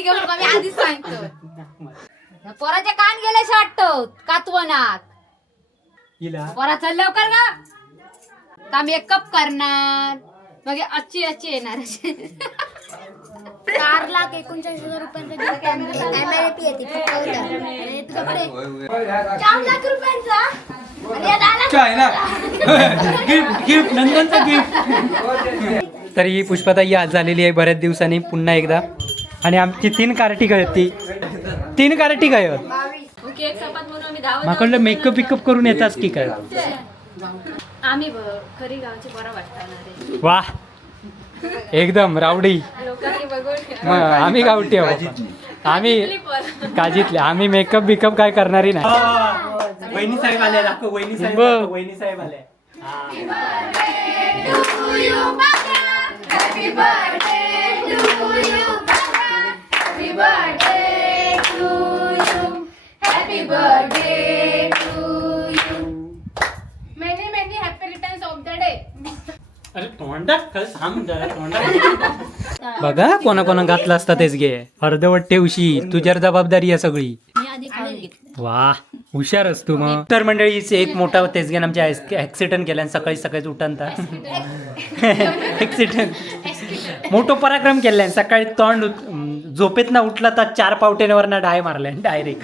नाही घेऊ नका, मी आधीच सांगतो. पोराचे कान गेले वाटतो कातवनात. पोरा चल लवकर गा. का मेकअप करणार मग अच्छी येणार. 4,49,000 रुपयांचा MRP येते फक्त उद्या. आणि तुझ्याकडे 4 लाख रुपयांचा आणि या 10 लाख गिफ्ट नंदनचा गिफ्ट. तर ही पुष्पाताई आज झालेली आहे बऱ्याच दिवसांनी पुन्हा एकदा. आणि आमची 3 कार्टी काय ती 3 कार्टी काय माकडलं मेकअप बिकअप करून येतास की काय. आम्ही खरी गावचे बरं वाटणार. वा एकदम रावडी. आम्ही गावठी आहोत. आम्ही काजीतले. आम्ही मेकअप बिकअप काय करणारी नाही. वहिनी साहेब आल्या दाखव. वहिनी साहेब वहिनी साहेब आल्या. अरे तोंडात सांग जरा तोंडात. बघा कोणा कोणा घातला असता तेच घे. अर्धवट ठेवशी तुझ्यावर जबाबदारी आहे सगळी. वा हुशारच तू मग. तर मंडळीच एक मोठा तेजग्यान आमच्या ऍक्सिडेंट केला सकाळी सकाळीच उठानता. ऍक्सिडेंट मोठो पराक्रम केलाय. सकाळी तोंड झोपेत ना उठला तर 4 पावटेवर ना डाय मारलाय डायरेक्ट.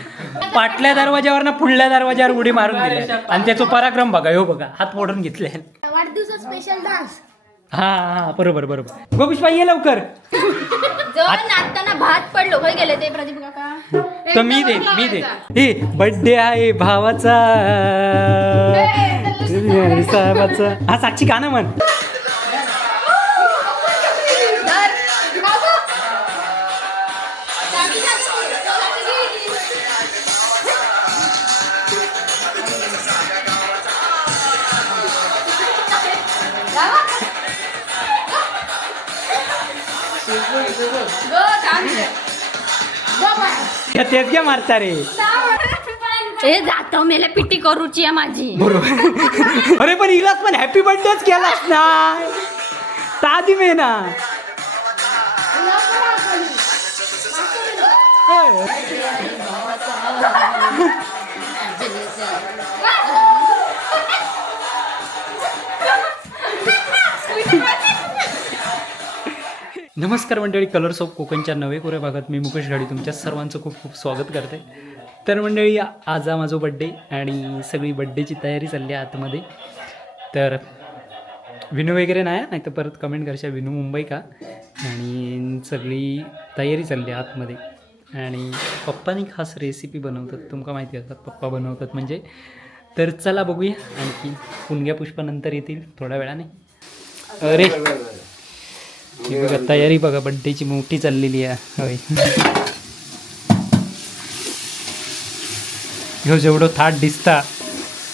पाटल्या दरवाज्यावर ना पुढल्या दरवाज्यावर उडी मारून दिल्या. आणि त्याचा पराक्रम बघा हो बघा हात मोडून घेतले. वाढदिवसा स्पेशल डान्स. हा बरोबर बरोबर. गोपुष्पा ये लवकर. नाचताना भात पडलो होय गेले ते प्रदीप काका. तर मी दे हे बर्थडे आहे भावाचा साहेबाचा. हा साक्षी गाणं म्हण. तेच घ्या मारता रे. ए जातो मेले पिटी करूची आहे माझी. बरोबर. अरे पण हिलाच पण हॅपी बर्थडेच केलास ना. तादी मे ना. नमस्कार मंडळी. कलर्स ऑफ कोकणच्या नवे कोऱ्या भागात मी मुकेश गाडी तुमच्या सर्वांचं खूप खूप स्वागत करते. तर मंडळी आज हा माझा बड्डे आणि सगळी बड्डेची तयारी चालली आहे आतमध्ये. तर विनू वगैरे नाही तर परत कमेंट करशा विनू मुंबई का. आणि सगळी तयारी चालली आहे आतमध्ये. आणि पप्पानी खास रेसिपी बनवतात तुमका माहिती असतात पप्पा बनवतात म्हणजे. तर चला बघूया. आणखी पुणग्या पुष्पानंतर येतील थोड्या वेळाने. अरे ही बघा तयारी बघा बड्डेची मोठी चाललेली आहे. होय ह्यो जेवढं थाट दिसता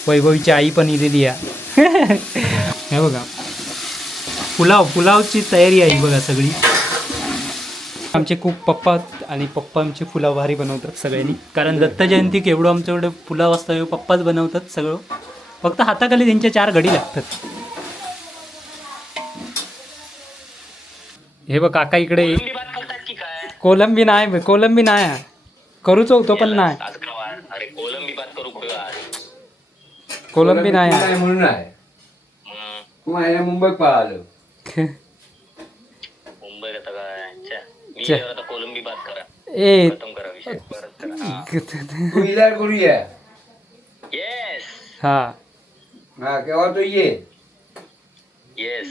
वैभवीची आई पण इलेली आहे. हे बघा पुलावची तयारी आहे बघा सगळी. आमचे खूप पप्पा आणि पप्पा आमचे पुलाव भारी बनवतात सगळ्यांनी. कारण दत्त जयंती केवढं आमच्याकडे पुलाव असतं पप्पाच बनवतात सगळं. फक्त हाताखाली त्यांच्या 4 घडी लागतात. हे बघ काका इकडे कोलंबी नाही करूच होतो पण नाही. कोलंबी नाही म्हणून आहे मुंबईत पळालो. कोलंबी बात करा. ए करूया. येस हा केव्हा तो ये. येस.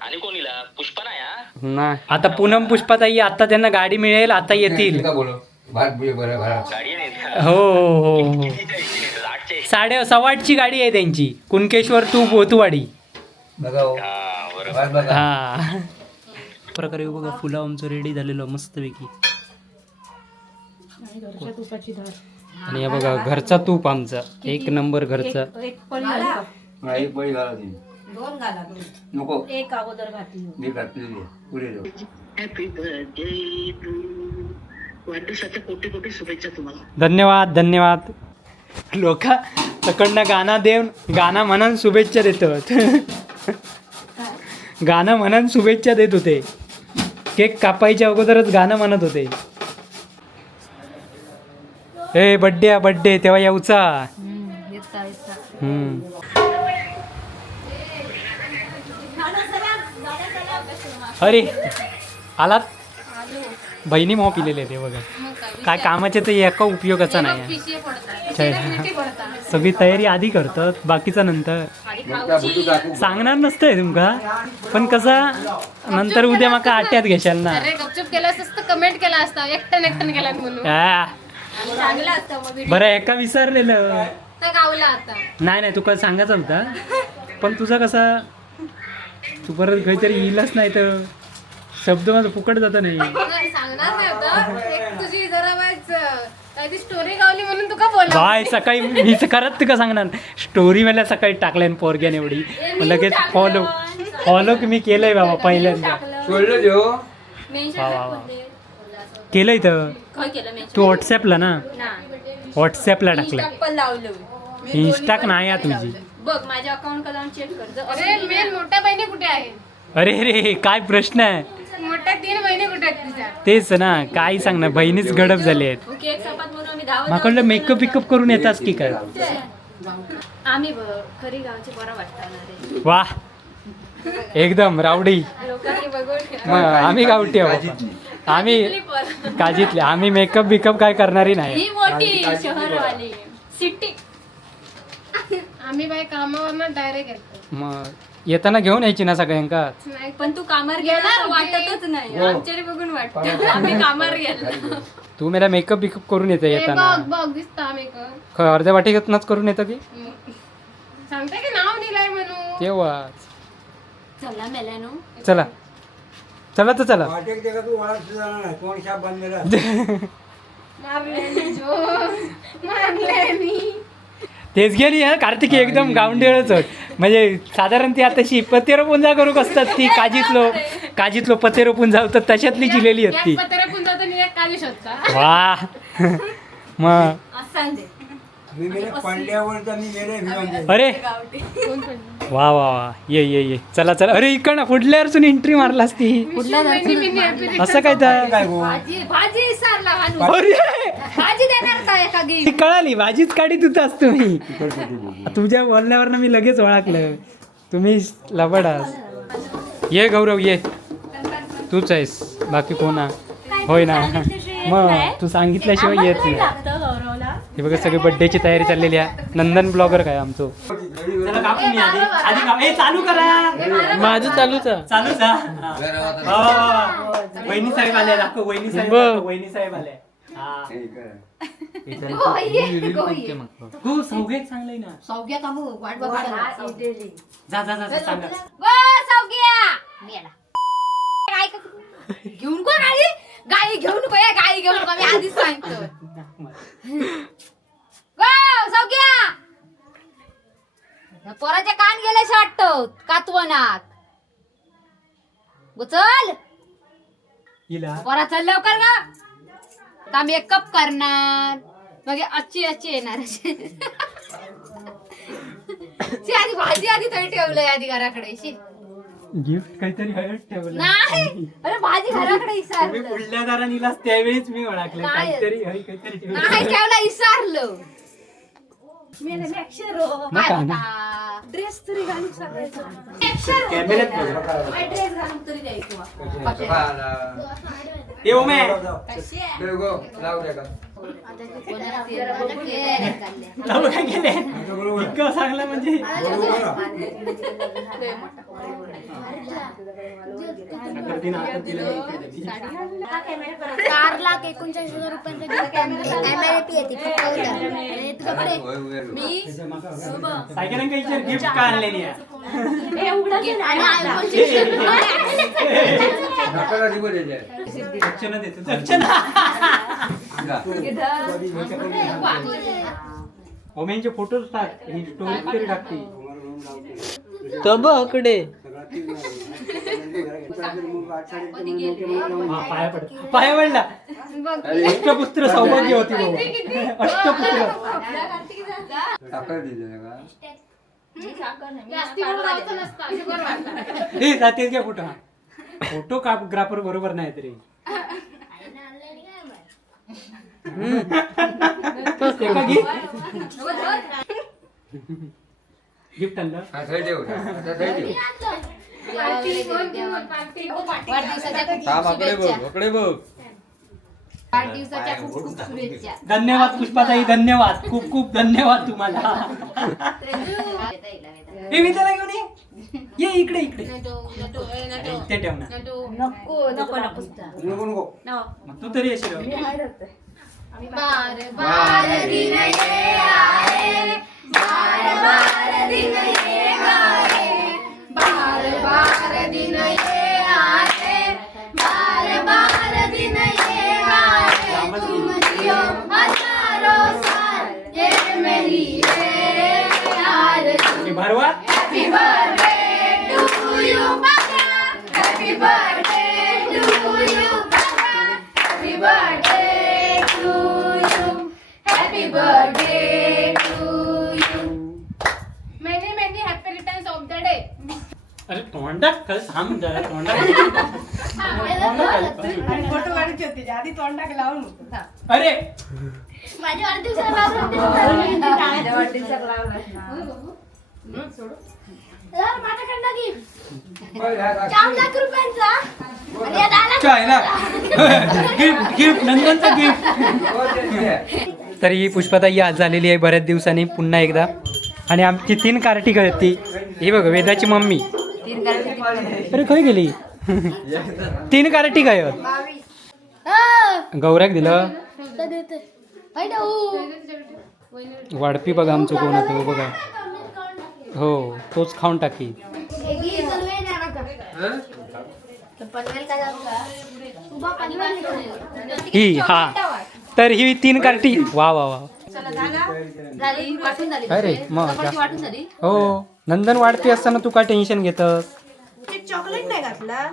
आणि कोणीला पुष्पा नाही. आता पूनम पुष्पाताई आता त्यांना गाडी मिळेल आता येतील. गाडी हो 8:15ची गाडी आहे त्यांची. कुणकेश्वर टू बोतवाडी. हा प्रकारे बघा पुलाव आमचं रेडी झालेलं मस्तपैकी. आणि हे बघा घरचा तूप आमचा 1 नंबर घरचा. नको एक अगोदर घातली. पुढे जाऊ. वाढदिवसाच्या कोटी कोटी शुभेच्छा तुम्हाला. धन्यवाद. लोक तकडनं गाणं म्हणून शुभेच्छा देतात. गाणं म्हणून शुभेच्छा देत होते. केक कापायच्या अगोदरच गाणं म्हणत होते. ए बड्डे बड्डे तेव्हा येऊचा. हम्म. अरे आलात बहिणी मोह पिलेले ते बघा. काय कामाचे तर एका उपयोगाचा नाही. सगळी तयारी आधी करतात, बाकीचा नंतर सांगणार नसतंय तुमका. पण कसा नंतर उद्या माका आट्यात घेशाल ना. गपचूप केलं असतं, कमेंट केला असता एकटन केला म्हणून. बरं एका विसरलेलं गावला आता. नाही तुका सांगायचा होता, पण तुझा कसा तू परत काहीतरी येईलच नाही तर शब्द माझा फुकट जाता नाही. सांगणार नाही होता. तुझी जरा ती स्टोरी गावली म्हणून तुका बोला. बाय सकाळी मी करत तुका सांगणार स्टोरी मला सकाळी टाकल्या पोरग्याने एवढी लगेच फॉलो मी केलंय बाबा पहिल्यांदा. सोडलं देऊ. वा केलंय तर तू व्हॉट्सॲपला ना व्हॉट्सॲपला टाकलं. इंस्टाक नाही आहे तुझी. बघ माझ्या अकाउंट जाऊन चेक कर. अरे मेन मोठ्या बहिणी कुठे आहे? अरे रे काय प्रश्न आहे. मोठ्या 3 बहिणी कुठे आहेत तुझ्या? तेच ना काय सांगणार बहिणीच गडप झाले आहेत. केक सपात म्हणून आम्ही धावत माकडलं मेकअप बिकअप करून येतास की काय. आम्ही खरी गावची बरं वाटणार. वा एकदम रावडी. लोकांनी बघून मग आम्ही गावठी आहोत. आम्ही काजीतले आम्ही मेकअप बिकअप काय करणारी नाही. ही मोठी शहरवाली सिटी. आम्ही बाई कामावर डायरेक्ट येतो. मग येताना घेऊन यायची ना सगळ्यांका. नाही पण तू कामावर गेला वाटतच नाही. आमच्याने बघून वाटत आम्ही कामावर गेलो. तू मला मेकअप बिकअप करून येतं येताना. बघ दिसता मेकअप अर्ध्या वाटीतनच करून येतं की सांगते की नाव निलाय म्हणून. तेव्हा चला मेल्यानो चला चला तर चला. तेच गेली हा कार्तिकी एकदम गावंडीळच होत. म्हणजे साधारण ती आताशी पतेरो पुंजा करूक असतात ती काजीतलो पतेरो पुंजा होतात तशातली जिलेली आहेत ती. वा मग अरे वा वा वा ये चला चला. अरे इकडं पुढल्या अडचून एंट्री मारलास ती असं काय तर. ती कळाली भाजीच काढीत होतास तुम्ही. तुझ्या बोलण्यावर मी लगेच ओळखलं तुम्ही लबडास. ये गौरव ये तूच आहेस बाकी कोणा होय ना. मग तू सांगितल्याशिवाय येत नाही. हे बघा सगळी बर्थडेची तयारी चाललेली आहे. नंदन ब्लॉगर काय आमचं. चालू करा माझं चालूच वहिनी साहेब आल्या दाखव. वहिनी साहेब आल्या. हो सौग्यात चांगलंय ना. सौग्यात वाट बघा जा सांगा. घेऊन को गाडी घेऊन को गाडी घेऊन को. मी आधीच सांगतो सौग्या. पोराचे कान गेले वाटत कातवनात. चल पोरा चल लवकर का मेकअप करणार मग अच्छी येणार. आधी भाजी आधी तरी ठेवलंय आधी घराकडे. गिफ्ट काहीतरी हळद ठेवलं नाही. अरे भाजी घराकडे विसरलं. पुढल्या दारा निलास त्यावेळीच मी ओळखलं काहीतरी नाही ठेवला विसरलो. ड्रेस तरी घालून सांगला म्हणजे 4,49,000 रुपयांचा गिफ्ट MRP येते फक्त उद्या. आणि तू कपडे गिफ्ट का आणलेली आहे. आणि iPhone 16 ओमेनचे फोटोज टाक ही स्टोरी तरी टाकते. तबकडे पाया पडला. अष्टपुत्र सौभाग्य होती बाबा. अष्टपुत्र हे जातेच घ्या कुठं फोटोग्राफर बरोबर नाही तरी गिफ्ट आणलं हा, थंय ठेव. आता थंय ठेव. वाढदिवसाच्या खूप थांब, खूप अकडे बघ, शुभेच्छा. अकडे बघ. वाढदिवसाच्या खूप खूप शुभेच्छा. धन्यवाद पुष्पाताई, धन्यवाद, खूप खूप धन्यवाद तुम्हाला. हे मी त्याला घेऊन ये इकडे इकडे इथे ठेव ना. नको नको नको नको नको. मग तू तरी येशील बार बार दिन ये आए, बार बार दिन ये आए, बार बार दिन ये आए, बार बार दिन ये आए, तुम जियो हजारों साल, ये मेरी है आरज़ू. भरवा Happy birthday to you, Papa. Happy birthday to you, Papa. Happy birthday to you. Happy birthday to you. Many many happy returns of the day. अरे तोंडात खरं थांब जरा तोंडात फोटो काढायची होती आधी तोंड टाक लावून होतं. अरे माझ्या वाढदिवसाला माझ्याकडनं गिफ्ट होय, हा, हा. 4 लाख रुपयांचा आणि या 10 लाख काय ना गिफ्ट नंदनचं गिफ्ट. हो, ते घे. तर ही पुष्पाताई आज झालेली आहे बऱ्याच दिवसांनी पुन्हा एकदा. आणि आमची 3 कार्टी कळती. ही बघ वेदाची मम्मी. अरे खय गेली 3 कार्टी काय गौऱ्याक दिलं. वाढपी बघा आमचं कोण होतं बघा. हो तोच खाऊन टाकी. ही हा तर ही 3 कार्टी वा वा वा. झाली वाटून झाली. अरे मग चपाती वाटून झाली. हो नंदन वाढपी असताना तू काय टेन्शन घेतस. ते चॉकलेट नाही घातला.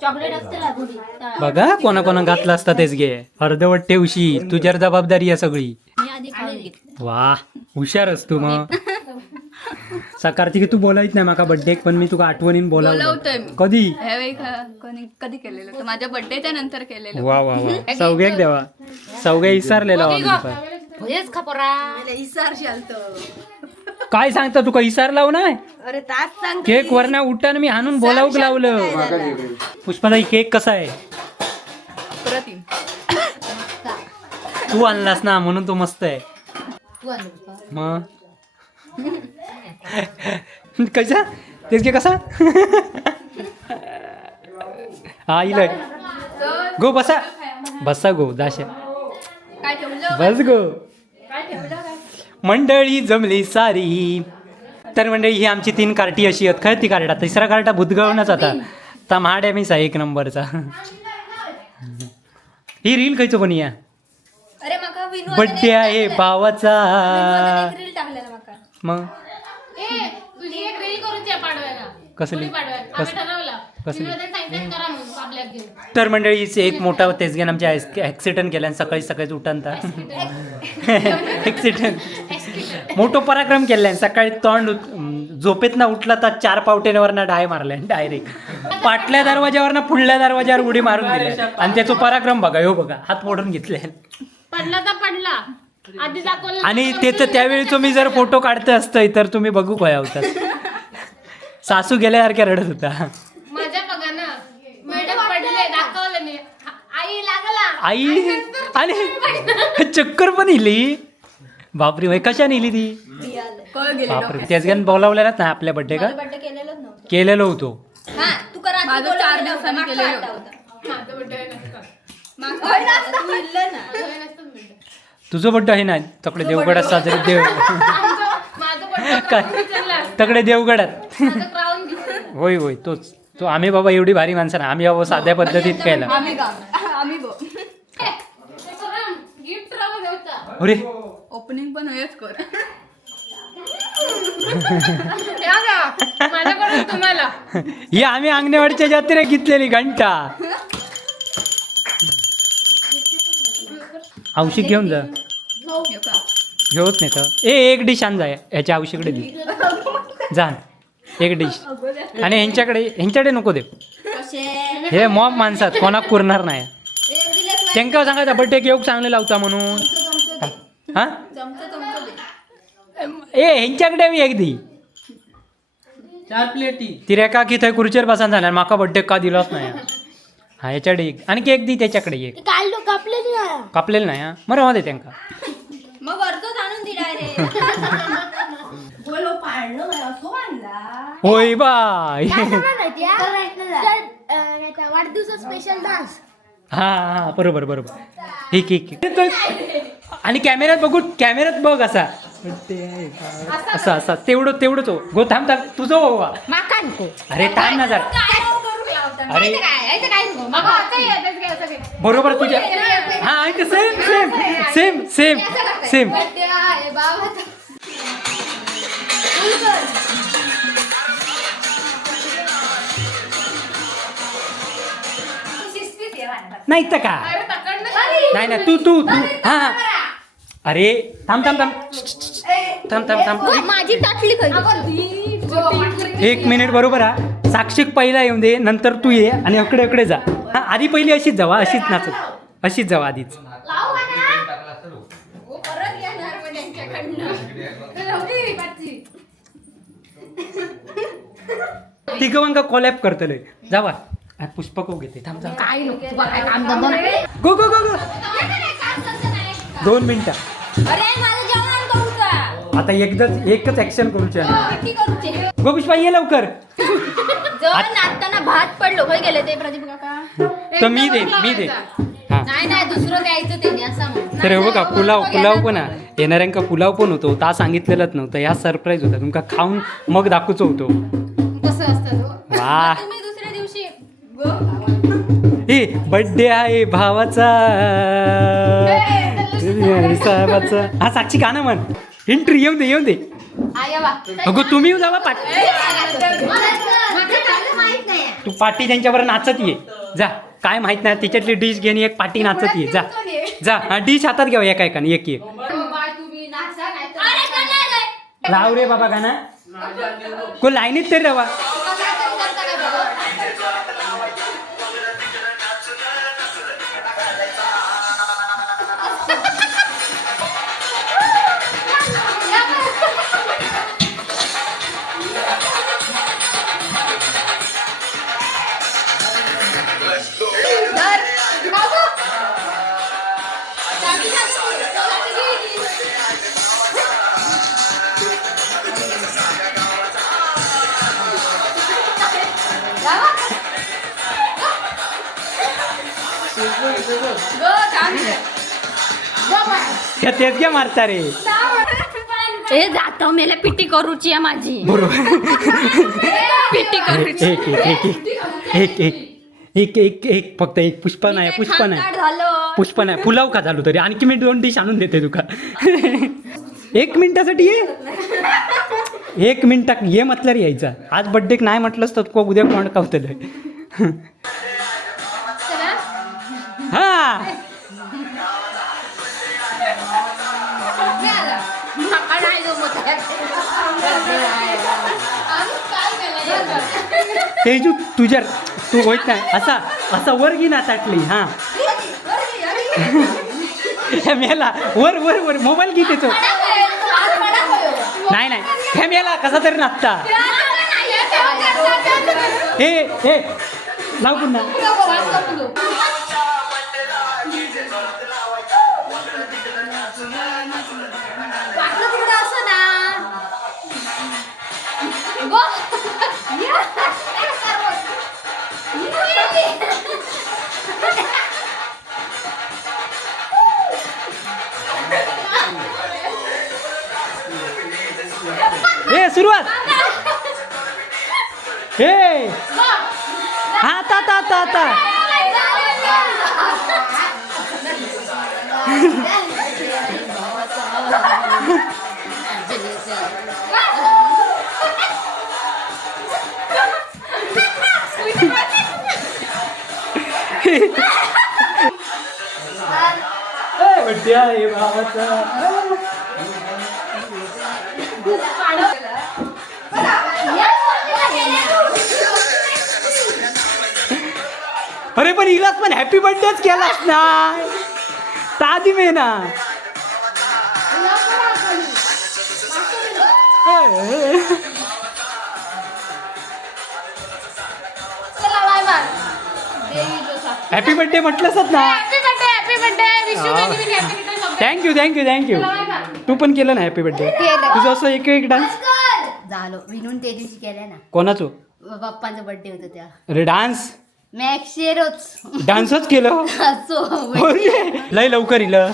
चॉकलेट असते ना थोडी. बघा कोणा कोणा घातलं असतं तेच घे. अर्धवट ठेवशी तुझ्यावर जबाबदारी आहे सगळी. मी आधी खाऊन घेतली. वा हुशारच तू मग. सकाळची की तू बोलायच नाही माका बर्थडे पण मी तुका आठवणीन बोलावलं बोलवतोय मी. कधी. ह्यावेळी कधी केलेलं तर माझ्या बर्थडेच्या नंतर केलेलं. वा वा वा सौग्याक देवा. सौग्या विसरलेला हेच खपोरा. इसारशी आलतो. काय सांगता तुका इसार लाव नाही. अरे तास सांग. केक वरना उठान मी आणून बोलावक लावलं. माका दे इकडे. पुष्पाताई केक कसा आहे. प्रतिम तू आणलास ना म्हणून तो मस्त आहे. तू आणलं का? मग कसा तेच घे कसा. हा इलय गो बसा बसा गो दाशा काय ठेवलं बस गो. काय ठेवलं काय मंडळी जमली सारी. तर मंडळी ही आमची 3 कार्टी अशी आहेत. खरं ती कार्टा 3रा कार्टा भुतगळूनच आता ता महाड्या मीच आहे 1 नंबरचा. ही रील खायचो पण या अरे मका विनोद बड्डे आहे भावाचा. रील टाकलेला मका. मग तुझी एक रील करून द्या पाडवायला. कसली आम्ही ठरवलं. कसली सांगितलं करा म्हणून आपल्यात घेऊन. तर मंडळी एक मोठा तेचगेन आमच्या ॲक्सिडेंट केल्यान सकाळी सकाळीच उठानता ॲक्सिडेंट मोठो पराक्रम केल्यान सकाळी तोंड झोपेतना उठला तर 4 पावटेवरना डाय मारल्या डायरेक्ट. पाटल्या दरवाज्यावरना पुढल्या दरवाज्यावर उडी मारून दिल्या आणि त्याचा पराक्रम बघा हो बघा हात मोडून घेतले. पडला तर पडला. आधी दाखवलं. आणि त्याचं त्यावेळीचं मी जर फोटो काढते असतंय तर तुम्ही बघू काय होतात. सासू गेल्यासारख्या रडत होता. मजा बघा ना. मॅडम पडले दाखवलं नाही. आई लागला. आई आणि चक्कर पण इली. बापरे वय कशा नेली ती. बापरे त्याच गण बोलावलेला ना आपल्या बड्डे का बर्थडे केलेलंच नव्हतं. केलेलो होतो. तू करा माझं 4 दिवसांनी केलेलं होतं. माझं बड्डे नसतं. तू इल्लं ना. तुझं बड्डे आहे ना तकडे देवगडात साजरे देव माझं बड्डे काय तकडे देवगडात. क्राऊन घेतलं. होय होय तोच तो. आम्ही बाबा एवढी भारी माणसं ना आम्ही बाबा साध्या पद्धतीत केला. आम्ही बघ गिफ्ट राहून द्यायचा. अरे ओपनिंग पण हेच कर. या का? माझ्याकडून तुम्हाला. ही आम्ही अंगणवाडीच्या जत्रेत घेतलेली घंटा. औषध घेऊन जा. घेऊच नाही तर एक डिश आण जा ह्याच्या औषधकडे दे जा 1 डिश. आणि ह्यांच्याकडे नको देऊ. हे मॉब माणसात कोणाक पुरणार नाही. त्यांका सांगायचा बड्डे केक चांगले लावता म्हणून. हा ए ह्यांच्याकडे मी एक दी 4 प्लेटी ती रेखा की थंय खुर्चेर बसान झाल्या माका बड्डे का दिलाच नाही. हा याच्याकडे एक आणि केक दी त्याच्याकडे एक काढलो कापलेली ना. कापलेलं नाही हा मग राहू दे त्यांका. मग वरतोच आणून दिला रे. बोलो पाडलो बाई, असं आणला होय बाय. वाढदिवसा special dance. हा हा बरोबर बरोबर ठीक ठीक. आणि कॅमेऱ्यात बघू कॅमेऱ्यात बघ असा असा असा तेवढंच हो गो थांब थांब तुझं हो बाबा. माका नको. अरे थांब ना जरा. अरे बरोबर तुझ्या हा same same same same same. नाही तर का नाही नाही तू तू तू हा हा. अरे थांब थांब थांब थांब थांब थांब माझी टाकली एक मिनिट बरोबर हा. साक्षीक पहिला येऊन दे नंतर तू ये आणि अकडे अकडे जा. हा आधी पहिली अशीच जावा अशीच नाचत अशीच जावा आधीच. तिघं कॉलॅप करतले जावा. पुष्पक घेते थांब थांब काय नको काय काम धंदा नाही. गो गो गो गो 2 मिनिटं. अरे माझं जेवण करूचा आता एकच ऍक्शन करूची आहे. किती करूचे गो पुष्पा ये लवकर. जवळ नाचताना भात पडलो काय गेले ते प्रदीप काका. तर मी दे हा. नाही दुसरं द्यायचं त्याने असं म्हण. तर हे बघा पुलाव पण येणाऱ्यांका पुलाव पण होतो ता सांगितलेलंच नव्हतं. ह्या सरप्राईज होता तुमका खाऊन मग दाखवतो होतो. कसं असतं वा तुम्ही दुसऱ्या दिवशी हे बर्थडे आहे भावाचा साहेबाचा. हा साक्षी गाणं म्हण एंट्री येऊन दे. अगो तुम्ही जावा तू पाटी त्यांच्यावर नाचत ये जा. काय माहित नाही तिच्यातली डिश घेऊन एक पाटी नाचत ये जा जा. हा डिश हातात घ्यावं एका एकाने एक लाव रे बाबा गाणं को लाईनीत तरी राहा. तेच घ्या मारता रे. ए जातो मेले पिट्टी करूची आहे माझी. बरोबर पिट्टी करूची. एक फक्त एक पुष्पा नाही झालं पुष्पा नाही पुलाव का झालो तरी आणखी मी 2 डिश आणून देते तुका. 1 मिनिटासाठी ये 1 मिनिटात ये म्हटलं रे यायचा. आज बड्डे नाही म्हटलंच तर उद्या कोण कावतलं. हा तेजू तुझ्या तू होत नाही असा वर घे ना ताटली. हा मेला वर वर वर मोबाईल घे त्याचं. नाही हे मेला कसा तरी नाचता. हे लाव पुन्हा. हे सुरुवात हे आता बड्डे आहे भावाचा. अरे पण हिलाच पण हॅपी बर्थडेच केलास ना तादी मे ना. चला बाय बाय. हॅपी बर्थडे म्हटलंसच ना. Happy birthday wish you many many happy returns of thank you तू पण केलं ना हॅपी बर्थडे. केलं. तुझं असं एक डान्स झालो विनून ते दिवशी केल्या ना कोणाचो. पप्पांचा बर्थडे होता त्या अरे डान्स मॅक्सेरोच डान्सच केलं. लय लवकर इलं.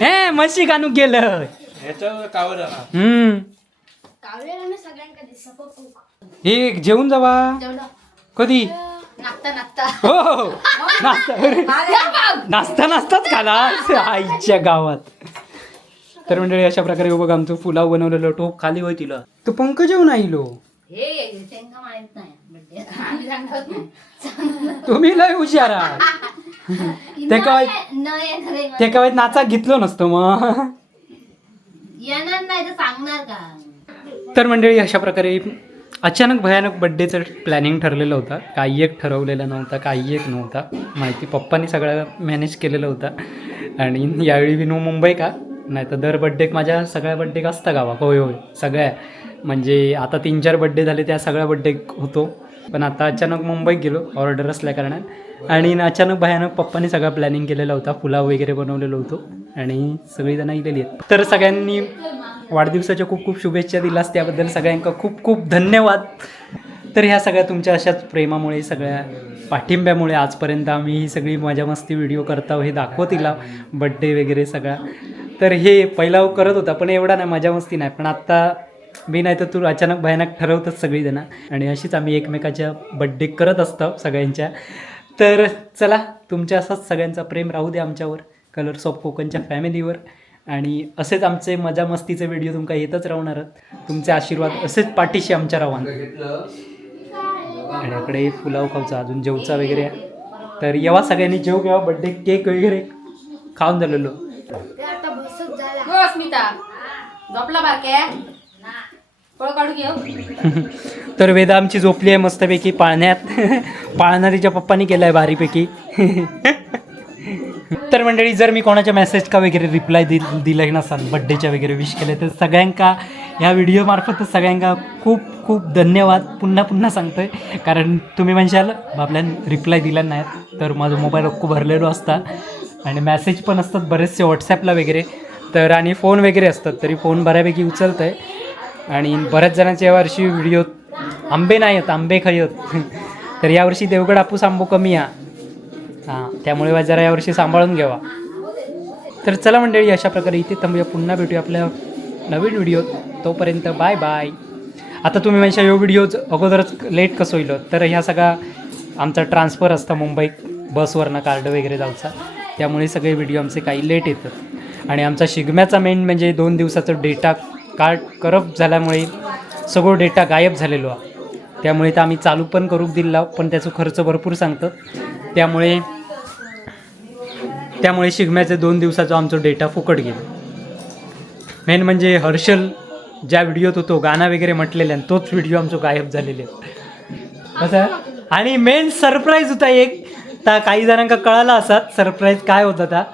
हे म्हशी कानू केलं. सगळ्यांका दिसत पप्पू हे जेवून जावा कधी. नाचता नाचता हो नाचता नाचताच खाला आईच्या गावात. तर मंडळी अशा प्रकारे बघ आमचं पुलाव बनवलेलं टोप खाली होय तिला तू पंख जेवून आईलो. हे त्यांना माहित नाही birthday. आम्ही सांगत नाही. तुम्ही लय हुशार आहात. ते काय न येणार ते काय नाचा घेतलं नसतं मग. येणार नाही तर सांगणार का. तर मंडळी अशा प्रकारे अचानक भयानक बड्डेचं प्लॅनिंग ठरलेलं होतं. काही एक ठरवलेलं नव्हतं काही एक नव्हता माहिती. पप्पांनी सगळं मॅनेज केलेलं होतं. आणि यावेळी विनू मुंबई का नाही तर दर बड्डेक माझ्या सगळ्या बड्डेक असता गावा. होय होय सगळ्या म्हणजे आता 3-4 बड्डे झाले त्या सगळ्या बड्डेक होतो. पण आता अचानक मुंबईत गेलो ऑर्डर असल्या कारणात. आणि अचानक भयानक पप्पांनी सगळा प्लॅनिंग केलेला होता. पुलाव वगैरे बनवलेलं होतं आणि सगळीजणं इलेली आहेत. तर सगळ्यांनी वाढदिवसाच्या खूप खूप शुभेच्छा दिलास त्याबद्दल सगळ्यांका खूप खूप धन्यवाद. तर ह्या सगळ्या तुमच्या अशाच प्रेमामुळे सगळ्या पाठिंब्यामुळे आजपर्यंत आम्ही ही सगळी मजा मस्ती व्हिडिओ करता हे दाखवतीला बड्डे वगैरे सगळा. तर हे पहिला करत होता पण एवढा नाही मजा मस्ती नाही. पण आत्ता मी नाही तर तू अचानक भयानक ठरवतच सगळीजणं आणि अशीच आम्ही एकमेकाच्या बड्डे करत असतो सगळ्यांच्या. तर चला तुमच्या असाच सगळ्यांचा प्रेम राहू दे आमच्यावर कलर्स ऑफ कोकणच्या फॅमिलीवर. आणि असेच आमचे मजा मस्तीचे व्हिडिओ तुमका येतच राहणार. तुमचे आशीर्वाद असेच पाठीशी आमच्या राहणार. आणि इकडे पुलाव खाऊचा अजून जेवचा वगैरे. तर येवा सगळ्यांनी जेव घ्यावा. बड्डे केक वगैरे खाऊन झालेलो. आता बसत झाला. हो स्मिता झोपला बारके फळ काढू घेऊ. तर वेदा आमची झोपली आहे मस्तपैकी पाळण्यात. पाळणा तिच्या पप्पानी केला आहे भारीपैकी. तर मंडळी जर मी कोणाच्या मेसेज का वगैरे रिप्लाय दिलाय नसाल बड्डेच्या वगैरे विश केले तर सगळ्यांका ह्या व्हिडिओमार्फतच सगळ्यांका खूप खूप धन्यवाद पुन्हा पुन्हा सांगतो आहे. कारण तुम्ही म्हणशाल बाबल्यान रिप्लाय दिला नाहीत तर माझा मोबाईल अख्खू भरलेलो असता आणि मेसेज पण असतात बरेचसे व्हॉट्सॲपला वगैरे. तर आणि फोन वगैरे असतात तरी फोन बऱ्यापैकी उचलतं आहे. आणि बऱ्याच जणांच्या यावर्षी व्हिडिओ आंबे नाही आहेत आंबे खाई आहेत. तर यावर्षी देवगड हापूस आंबो कमी आहे. हां त्यामुळे जरा यावर्षी सांभाळून घ्यावा. तर चला मंडळी अशा प्रकारे इथे थांबूया. पुन्हा भेटूया आपल्या नवीन व्हिडिओत. तोपर्यंत बाय बाय. आता तुम्ही म्हणजे ह्यो व्हिडिओ अगोदरच लेट कसं होईल तर ह्या सगळा आमचा ट्रान्सफर असता मुंबईत बसवरनं कार्ड वगैरे जायचा त्यामुळे सगळे व्हिडिओ आमचे काही लेट येतात. आणि आमचा शिगम्याचा मेन म्हणजे 2 दिवसाचं डेटा कार्ड करप्ट झाल्यामुळे सगळं डेटा गायब झालेलो आहे. त्यामुळे तर आम्ही चालू पण करू दिला पण त्याचा खर्च भरपूर सांगतात. त्यामुळे शिगम्याचे 2 दिवसाचं आमचं डेटा फुकट गेलं. मेन म्हणजे हर्षल ज्या व्हिडिओत होतो गाणं वगैरे म्हटलेलं आणि तोच व्हिडिओ आमचं गायब झालेले कसं. आणि मेन सरप्राईज होता एक तर काही जणांका कळाला असत सरप्राईज काय होता. त्या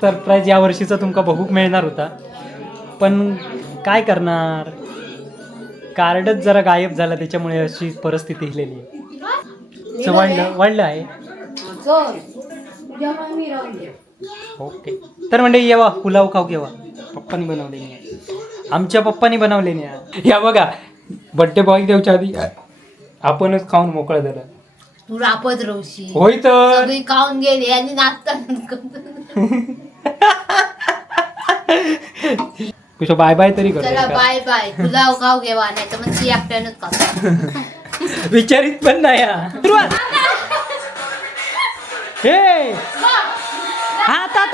सरप्राईज यावर्षीचा तुमका बघूक मिळणार होता पण काय करणार कार्डच जरा गायब झाला त्याच्यामुळे अशी परिस्थिती झालेली आहे. वाढलं आहे. ओके तर म्हणजे येवा पुलाव खाऊ केव्हा पप्पानी बनवले नाही आमच्या पप्पानी बनवले नाही. या बघा बड्डे बॉय देऊच्या आधी आपणच खाऊन मोकळं झालं. तू रापत रवशी होय तर सगळी खाऊन गेली आणि नाचता तुझं बाय बाय तरी कर. चला बाय बाय. पुलाव खाऊ घेवा नाही तर मग ती एकट्यानंच खाऊ. विचारित पण नाही हे आता